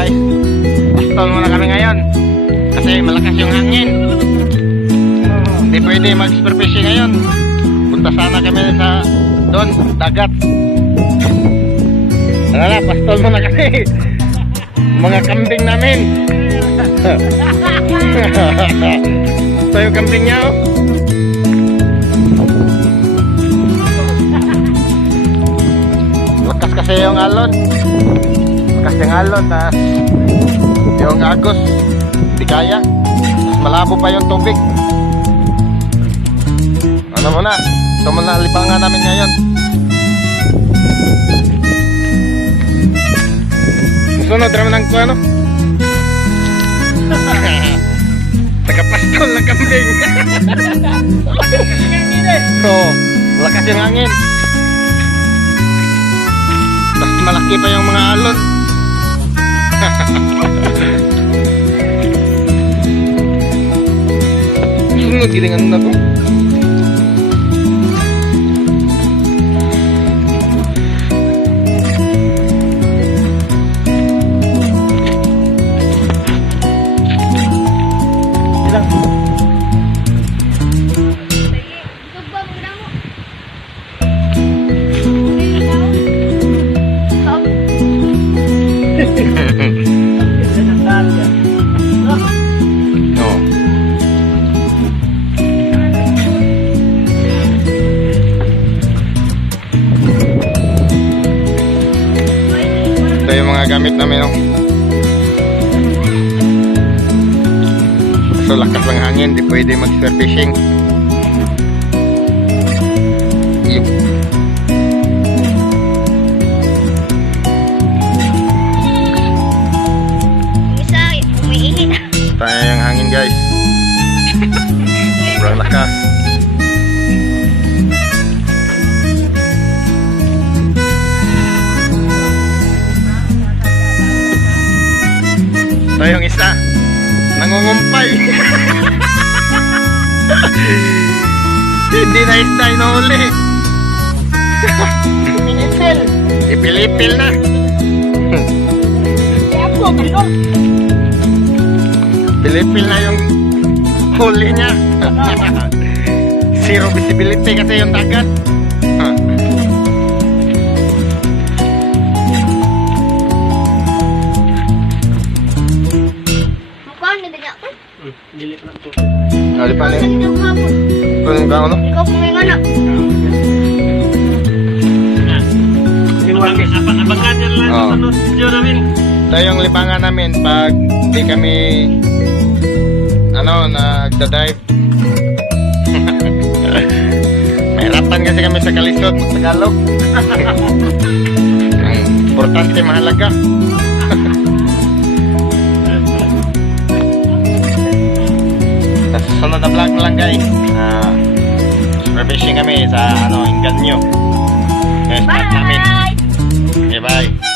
guys, pastol muna kami ngayon kasi malakas yung hangin. Hindi pwede mag-spearfishing ngayon. Punta sana kami sa doon, dagat. Wala, pastol muna kami. Mga kambing namin. Ito yung kambing niya, oh. Lakas kasi yung alon. Lakas yung alon. Tas yung agos di kaya. Malabo pa yung tubig. Ano muna, ito muna libangan namin ngayon. Sunod naman ang ano. Tagapastol ng kambing. Oo, lakas yung hangin. Mas malaki pa yung mga alon. Sunod gilingan na to. Ito yung mga gamit namin, oh. So lakas ng hangin, di pwede mag-spearfishing. Isa, umiihi. Tayo yung hangin, guys. Sobrang lakas. Ito yung isa, nangungumpay. Hindi na isda inuuli. Pinipil. Ipilipil na. Pilipil na yung huli niya. Zero visibility kasi yung dagat. Di pa rin. Kung ka ano? Ikaw puminga na. Abangan yan lang sa sunod video namin. Ito yung libangan namin pag di kami nagda-dive. Mahirapan kasi kami sa kalisod sa Tagalog. Ang importante mahalaga. Sunod na vlog na lang, guys. Spearfishing kami sa Inganyo. Yung spot namin. Okay, bye.